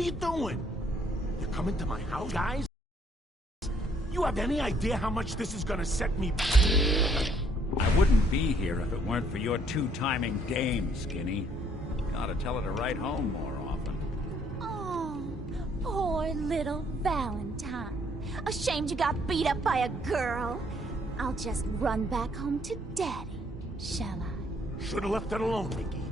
are you doing? You're coming to my house, guys? You have any idea how much this is gonna set me back? I wouldn't be here if it weren't for your two-timing dame, Skinny. You ought to tell her to write home more often. Oh, poor little Valentine. Ashamed you got beat up by a girl? I'll just run back home to Daddy, shall I? Should've left it alone, Nikki.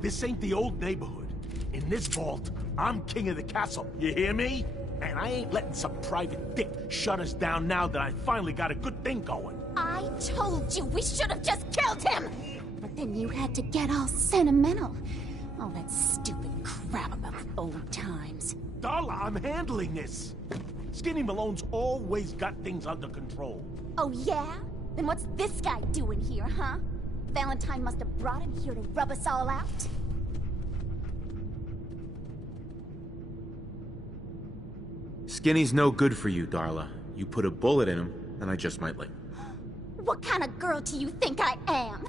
This ain't the old neighborhood. In this vault, I'm king of the castle. You hear me? And I ain't letting some private dick shut us down now that I finally got a good thing going. I told you we should have just killed him! But then you had to get all sentimental. All that stupid crap about old times. Darla, I'm handling this. Skinny Malone's always got things under control. Oh yeah? Then what's this guy doing here, huh? Valentine must have brought him here to rub us all out. Skinny's no good for you, Darla. You put a bullet in him, and I just might live. What kind of girl do you think I am?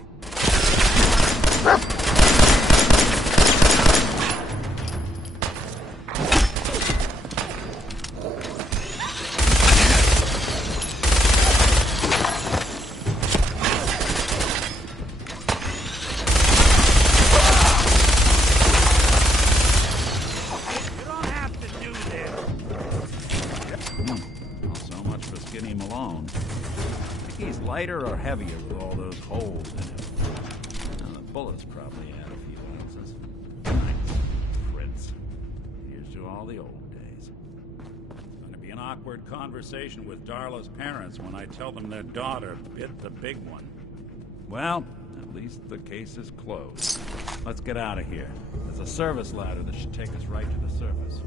Lighter or heavier with all those holes in it? Now, the bullets probably add a few ounces. Nice prints. Here's to all the old days. Gonna be an awkward conversation with Darla's parents when I tell them their daughter bit the big one. Well, at least the case is closed. Let's get out of here. There's a service ladder that should take us right to the surface.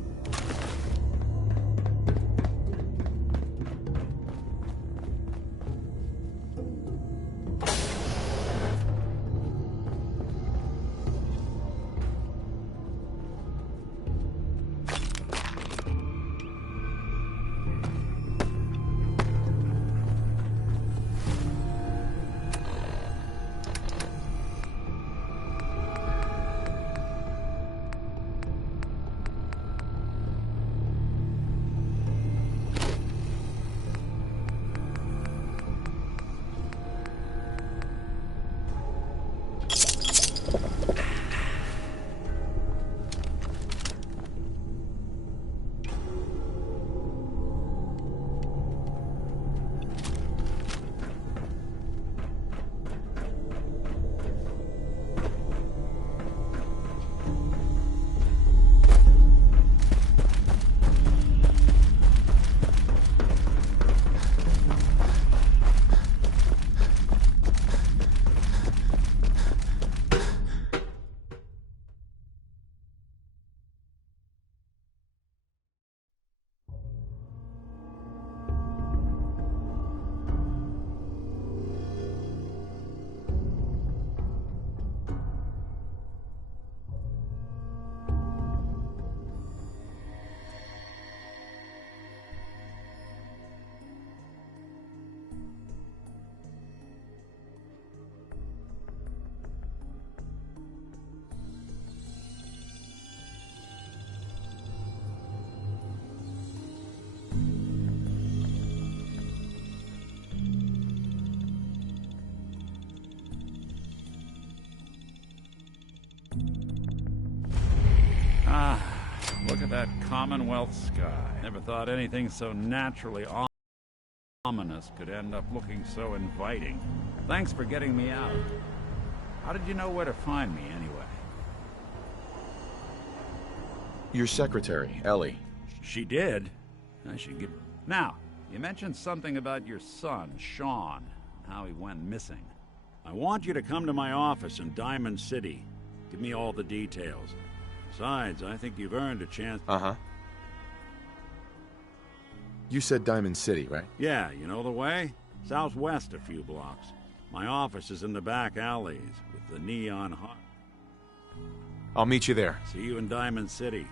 Look at that Commonwealth sky. Never thought anything so naturally ominous could end up looking so inviting. Thanks for getting me out. How did you know where to find me, anyway? Your secretary, Ellie. She did? I should give... Now, you mentioned something about your son, Sean, and how he went missing. I want you to come to my office in Diamond City. Give me all the details. Besides, I think you've earned a chance... Uh-huh. You said Diamond City, right? Yeah, you know the way? Southwest a few blocks. My office is in the back alleys with the neon heart. I'll meet you there. See you in Diamond City.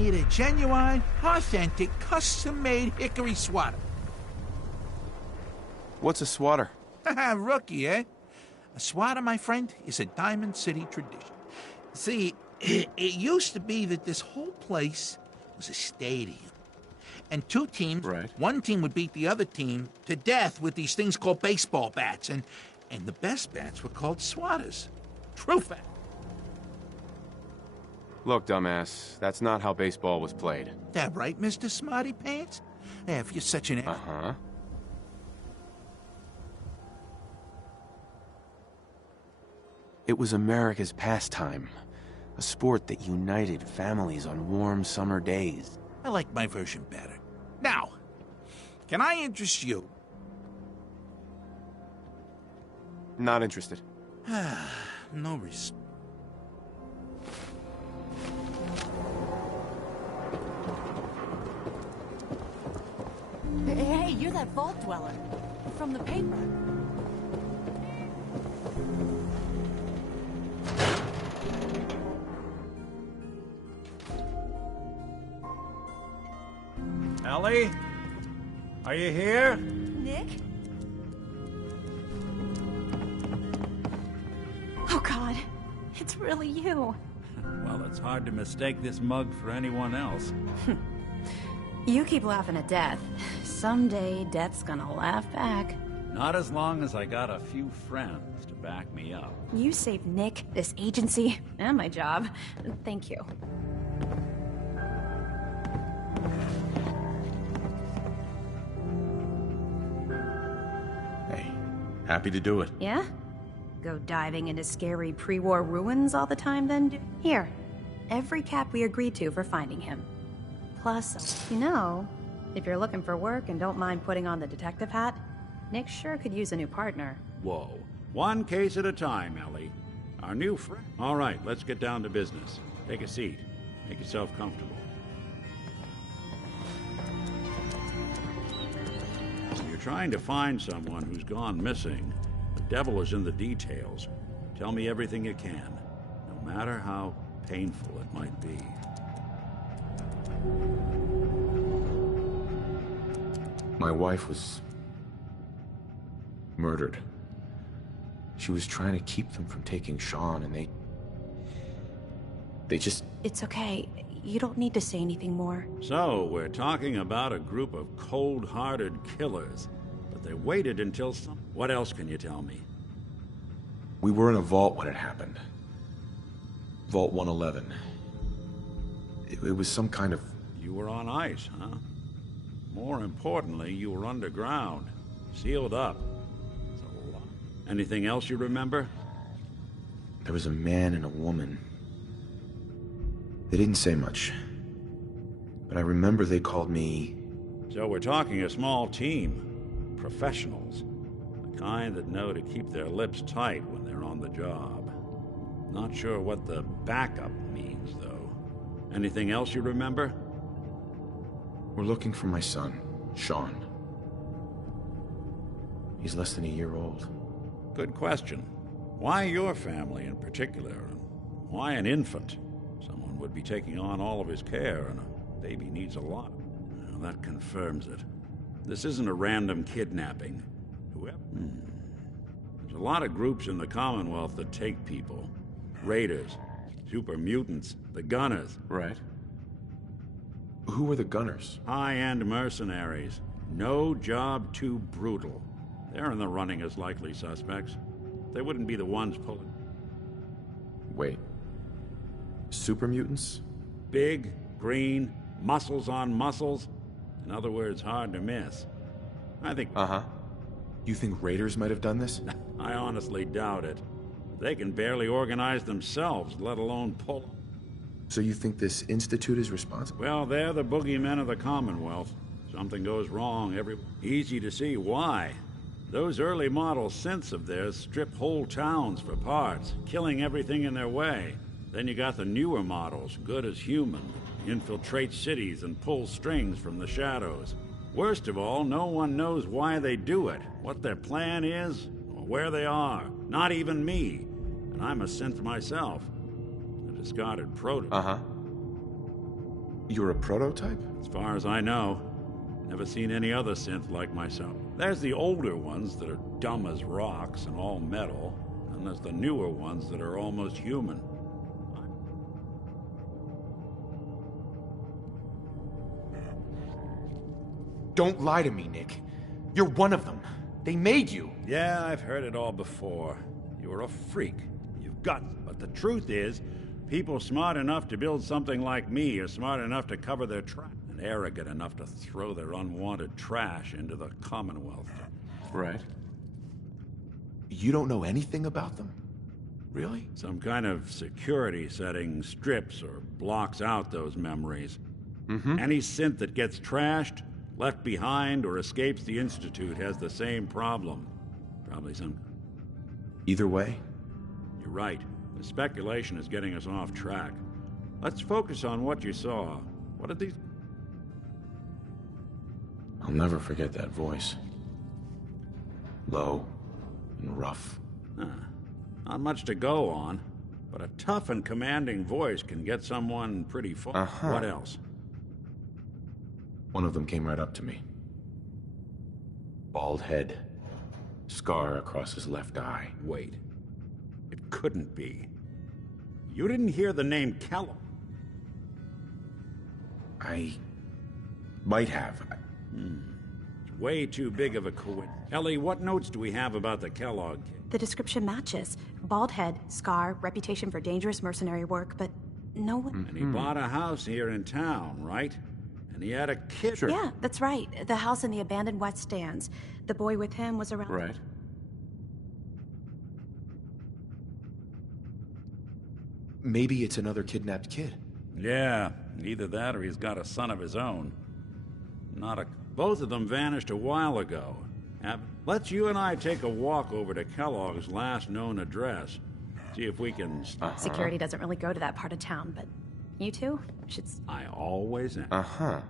need a genuine, authentic, custom-made hickory swatter. What's a swatter? Rookie, eh? A swatter, my friend, is a Diamond City tradition. See, it used to be that this whole place was a stadium. And two teams, Right. One team would beat the other team to death with these things called baseball bats. And the best bats were called swatters. True fact. Look, dumbass, that's not how baseball was played. That right, Mr. Smarty Pants? Yeah, if you're such an... Uh-huh. It was America's pastime. A sport that united families on warm summer days. I like my version better. Now, can I interest you? Not interested. No response. Hey, you're that vault dweller from the paper. Ellie? Are you here? Nick? Oh, God. It's really you. Well, it's hard to mistake this mug for anyone else. You keep laughing at death. Someday, death's gonna laugh back. Not as long as I got a few friends to back me up. You saved Nick, this agency, and my job. Thank you. Hey, happy to do it. Yeah? Go diving into scary pre-war ruins all the time then? Here, every cap we agreed to for finding him. Plus, you know, if you're looking for work and don't mind putting on the detective hat, Nick sure could use a new partner. Whoa. One case at a time, Ellie. Our new friend. All right, let's get down to business. Take a seat. Make yourself comfortable. You're trying to find someone who's gone missing. The devil is in the details. Tell me everything you can, no matter how painful it might be. My wife was murdered. She was trying to keep them from taking Sean, and they just... It's okay. You don't need to say anything more. So, we're talking about a group of cold-hearted killers, but they waited until some... What else can you tell me? We were in a vault when it happened. Vault 111. It was some kind of... You were on ice, huh? More importantly, you were underground, sealed up. It's a lot. Anything else you remember? There was a man and a woman. They didn't say much. But I remember they called me... So we're talking a small team. Professionals. The kind that know to keep their lips tight when they're on the job. Not sure what the backup means, though. Anything else you remember? We're looking for my son, Sean. He's less than a year old. Good question. Why your family in particular? And why an infant? Someone would be taking on all of his care, and a baby needs a lot. Well, that confirms it. This isn't a random kidnapping. Whoever... There's a lot of groups in the Commonwealth that take people. Raiders, super mutants, the Gunners. Right. Who were the Gunners? High-end mercenaries. No job too brutal. They're in the running as likely suspects. They wouldn't be the ones pulling... Wait. Super mutants? Big, green, muscles on muscles. In other words, hard to miss. I think... Uh-huh. You think Raiders might have done this? I honestly doubt it. They can barely organize themselves, let alone pull... So you think this Institute is responsible? Well, they're the boogeymen of the Commonwealth. Something goes wrong, Easy to see why. Those early model synths of theirs strip whole towns for parts, killing everything in their way. Then you got the newer models, good as human, infiltrate cities and pull strings from the shadows. Worst of all, no one knows why they do it, what their plan is, or where they are. Not even me. And I'm a synth myself. A discarded prototype. Uh-huh. You're a prototype? As far as I know, never seen any other synth like myself. There's the older ones that are dumb as rocks and all metal, and there's the newer ones that are almost human. Don't lie to me, Nick. You're one of them. They made you. Yeah, I've heard it all before. You're a freak. You've got... But the truth is, people smart enough to build something like me are smart enough to cover their tracks, and arrogant enough to throw their unwanted trash into the Commonwealth. Right. You don't know anything about them? Really? Some kind of security setting strips or blocks out those memories. Any synth that gets trashed, left behind, or escapes the Institute has the same problem. Probably some... Either way? You're right. The speculation is getting us off track. Let's focus on what you saw. What did these... I'll never forget that voice. Low and rough. Not much to go on, but a tough and commanding voice can get someone pretty far. What else? One of them came right up to me. Bald head. Scar across his left eye. Wait. It couldn't be. You didn't hear the name Kellogg. I... might have. It's way too big of a coincidence. Ellie, what notes do we have about the Kellogg kid? The description matches. Bald head, scar, reputation for dangerous mercenary work, but no one... And he bought a house here in town, right? And he had a kid. Sure. Yeah, that's right. The house in the abandoned West Stands. The boy with him was around... Right. Maybe it's another kidnapped kid. Yeah, either that or he's got a son of his own. Both of them vanished a while ago. Let's you and I take a walk over to Kellogg's last known address. See if we can... Security doesn't really go to that part of town, but you two should... I always am. Uh-huh.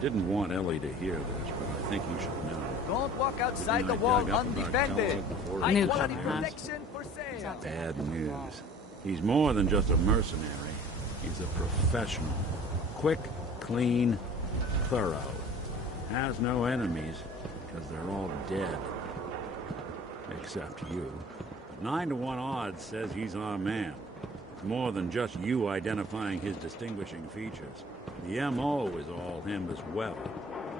Didn't want Ellie to hear this, but I think you should know. Don't walk outside Didn't the I wall dug up about undefended. Kellogg before High he- quality Newcomer, huh? protection for sale. Bad news. He's more than just a mercenary. He's a professional. Quick, clean, thorough. Has no enemies, because they're all dead. Except you. 9 to 1 odds says he's our man. It's more than just you identifying his distinguishing features. The M.O. is all him as well.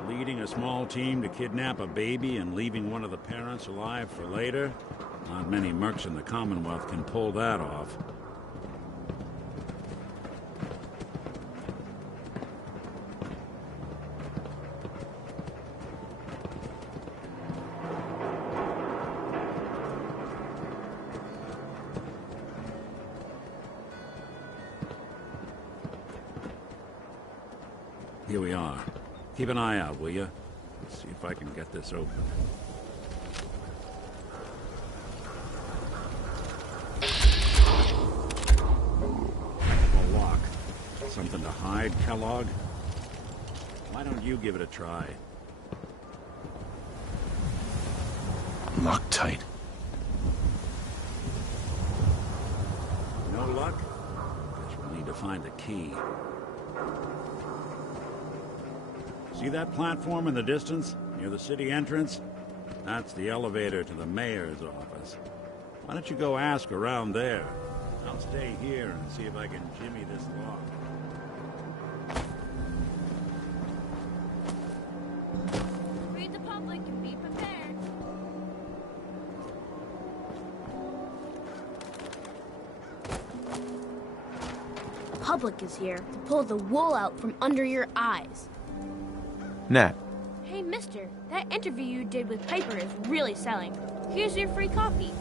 Leading a small team to kidnap a baby and leaving one of the parents alive for later? Not many mercs in the Commonwealth can pull that off. Here we are. Keep an eye out, will you? Let's see if I can get this open. A lock. Something to hide, Kellogg? Why don't you give it a try? Locked tight. No luck? Guess we'll need to find the key. See that platform in the distance, near the city entrance? That's the elevator to the mayor's office. Why don't you go ask around there? I'll stay here and see if I can jimmy this lock. Read the public and be prepared. public is here to pull the wool out from under your eyes. Nat, Hey, mister, that interview you did with Piper is really selling. Here's your free coffee.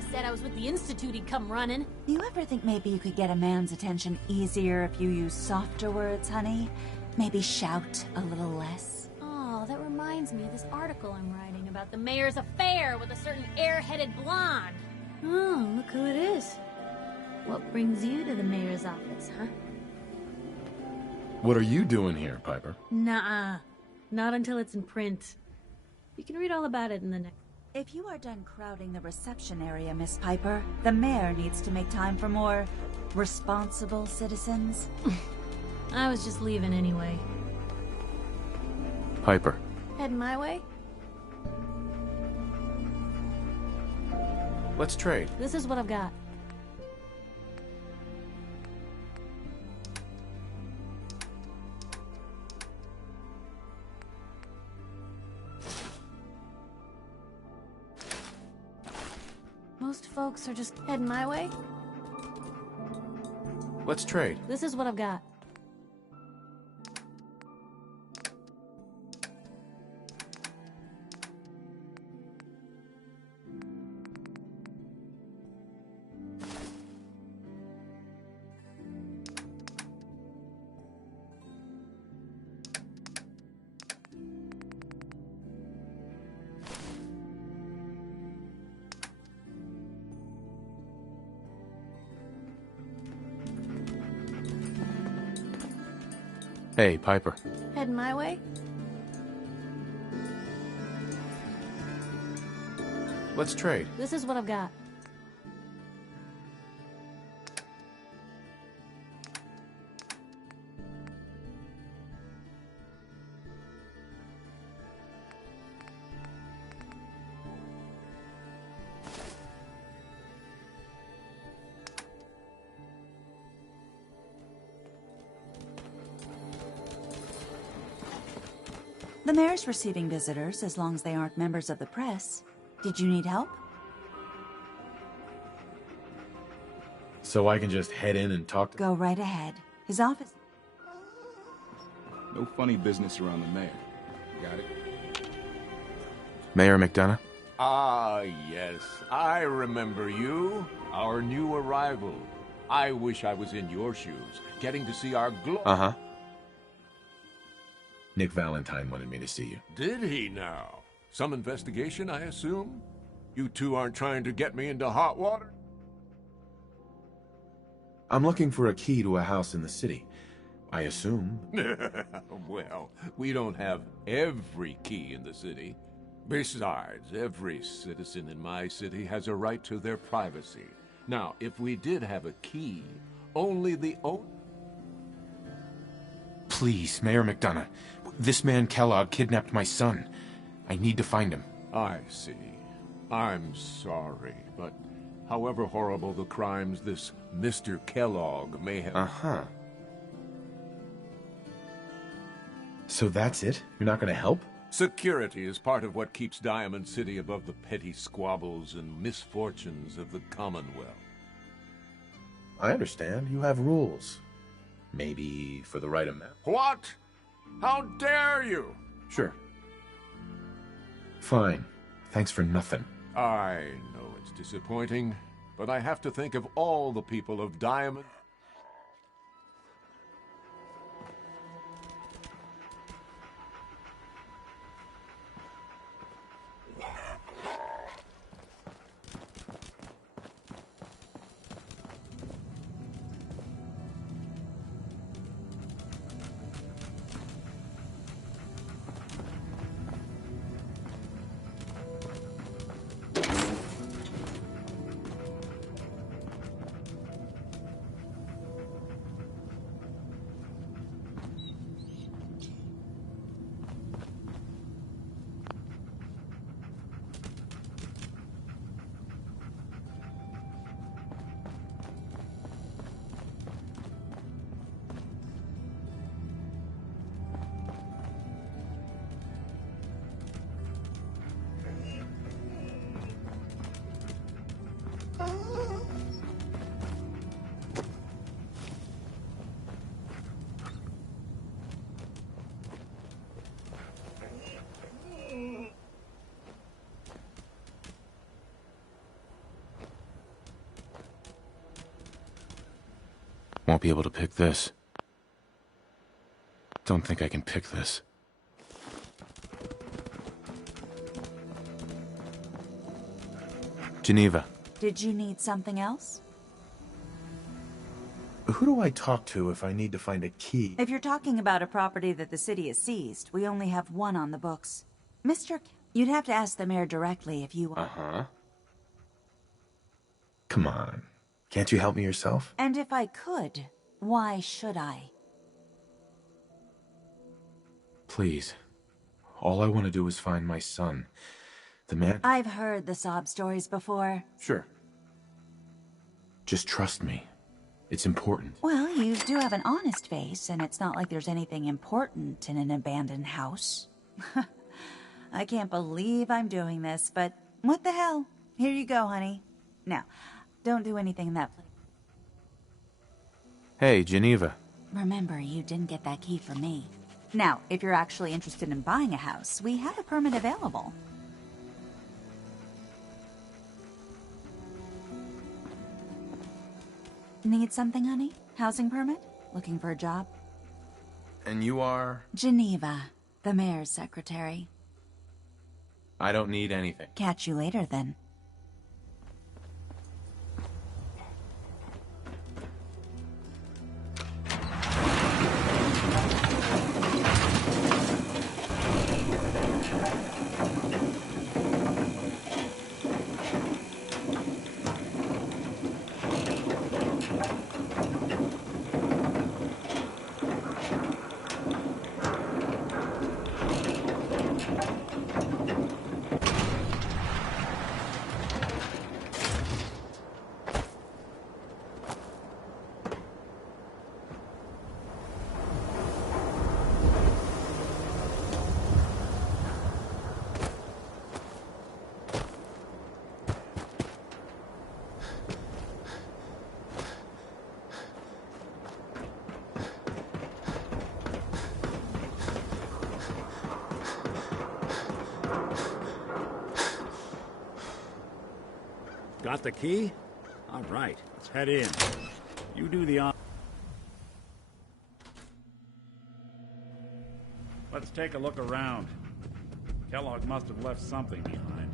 I said I was with the Institute, he'd come running. Do you ever think maybe you could get a man's attention easier if you use softer words, honey? Maybe shout a little less? Oh, that reminds me of this article I'm writing about the mayor's affair with a certain airheaded blonde. Oh, look who it is. What brings you to the mayor's office, huh? What are you doing here, Piper? Nuh-uh. Not until it's in print. You can read all about it in the next... If you are done crowding the reception area, Miss Piper, the mayor needs to make time for more responsible citizens. I was just leaving anyway. Piper. Heading my way? Let's trade. This is what I've got. Most folks are just heading my way. Let's trade. This is what I've got. Hey, Piper. Heading my way? Let's trade. This is what I've got. The mayor's receiving visitors as long as they aren't members of the press. Did you need help? So I can just head in and talk to... Go right ahead. His office... No funny business around the mayor. Got it? Mayor McDonough? Ah, yes. I remember you. Our new arrival. I wish I was in your shoes, getting to see our Uh-huh. Nick Valentine wanted me to see you. Did he now? Some investigation, I assume? You two aren't trying to get me into hot water? I'm looking for a key to a house in the city. I assume. Well, we don't have every key in the city. Besides, every citizen in my city has a right to their privacy. Now, if we did have a key, only the owner... Please, Mayor McDonough. This man Kellogg kidnapped my son. I need to find him. I see. I'm sorry, but however horrible the crimes this Mr. Kellogg may have... Uh-huh. So that's it? You're not going to help? Security is part of what keeps Diamond City above the petty squabbles and misfortunes of the Commonwealth. I understand. You have rules. Maybe for the right amount. What? How dare you? Sure. Fine. Thanks for nothing. I know it's disappointing, but I have to think of all the people of Diamond. Won't be able to pick this. Don't think I can pick this. Geneva. Did you need something else? Who do I talk to if I need to find a key? If you're talking about a property that the city has seized, we only have one on the books. You'd have to ask the mayor directly if you... Uh-huh. Come on. Can't you help me yourself? And if I could, why should I? Please. All I want to do is find my son. The man... I've heard the sob stories before. Sure. Just trust me. It's important. Well, you do have an honest face, and it's not like there's anything important in an abandoned house. I can't believe I'm doing this, but what the hell? Here you go, honey. Now, don't do anything in that place. Hey, Geneva. Remember, you didn't get that key from me. Now, if you're actually interested in buying a house, we have a permit available. Need something, honey? Housing permit? Looking for a job? And you are? Geneva, the mayor's secretary. I don't need anything. Catch you later, then. Got the key? All right, let's head in. You do the honor. Let's take a look around. Kellogg must have left something behind.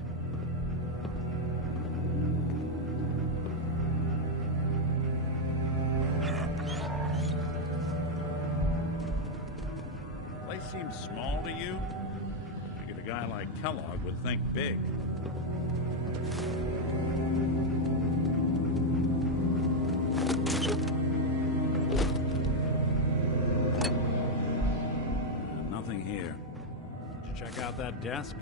Place seems small to you? Figured a guy like Kellogg would think big. Nothing here. Did you check out that desk?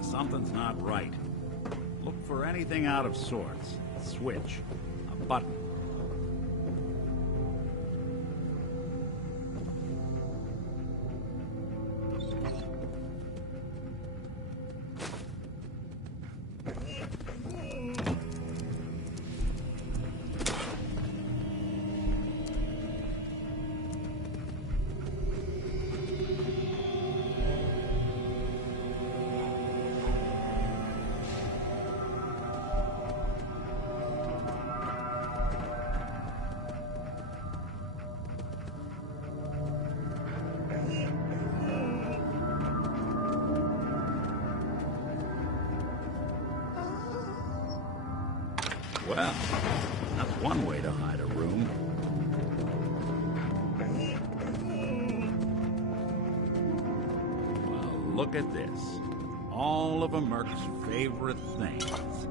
Something's not right. Look for anything out of sorts. A switch. A button. Well, that's one way to hide a room. Well, look at this. All of a Merc's favorite things.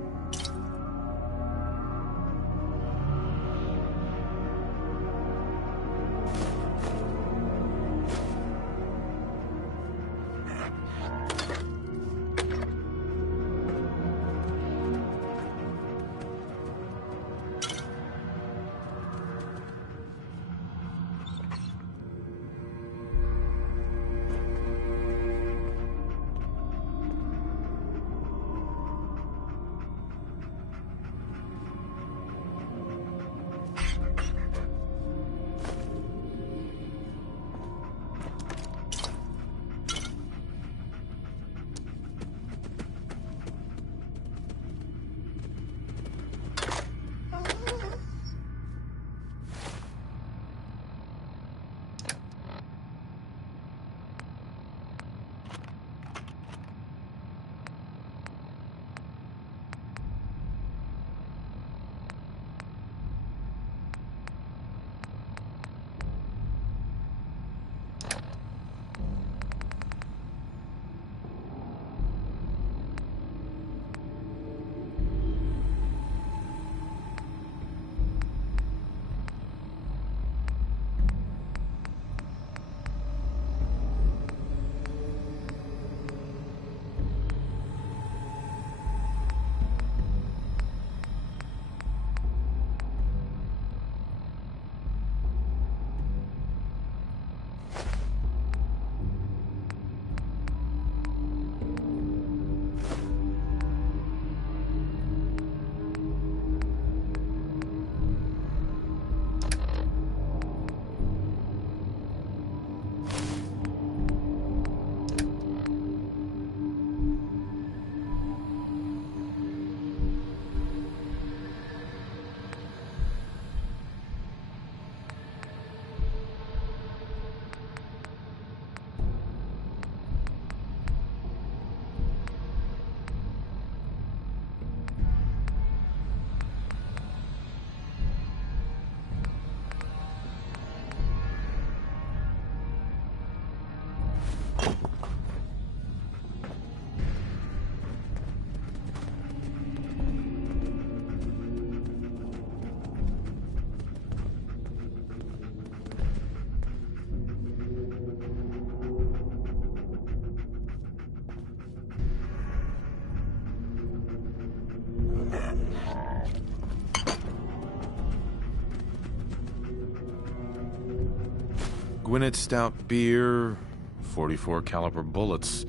Gwinnett Stout beer, 44 caliber bullets,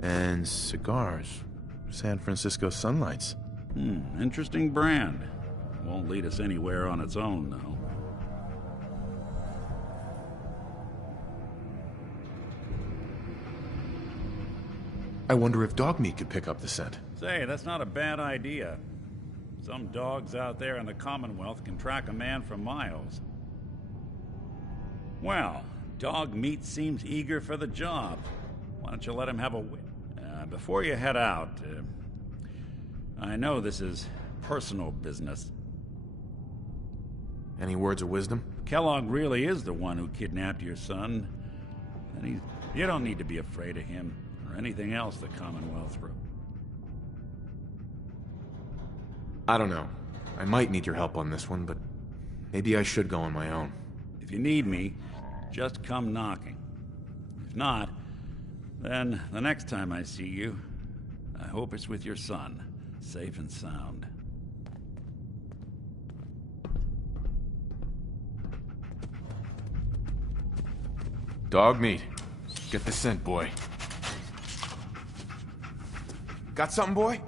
and cigars. San Francisco Sunlights. Interesting brand. Won't lead us anywhere on its own, though. I wonder if dog meat could pick up the scent. Say, that's not a bad idea. Some dogs out there in the Commonwealth can track a man for miles. Well, dog meat seems eager for the job. Why don't you let him have a whip? Before you head out, I know this is personal business. Any words of wisdom? Kellogg really is the one who kidnapped your son. And you don't need to be afraid of him or anything else the Commonwealth wrote. I don't know. I might need your help on this one, but maybe I should go on my own. If you need me, just come knocking. If not, then the next time I see you, I hope it's with your son, safe and sound. Dog meat. Get the scent, boy. Got something, boy?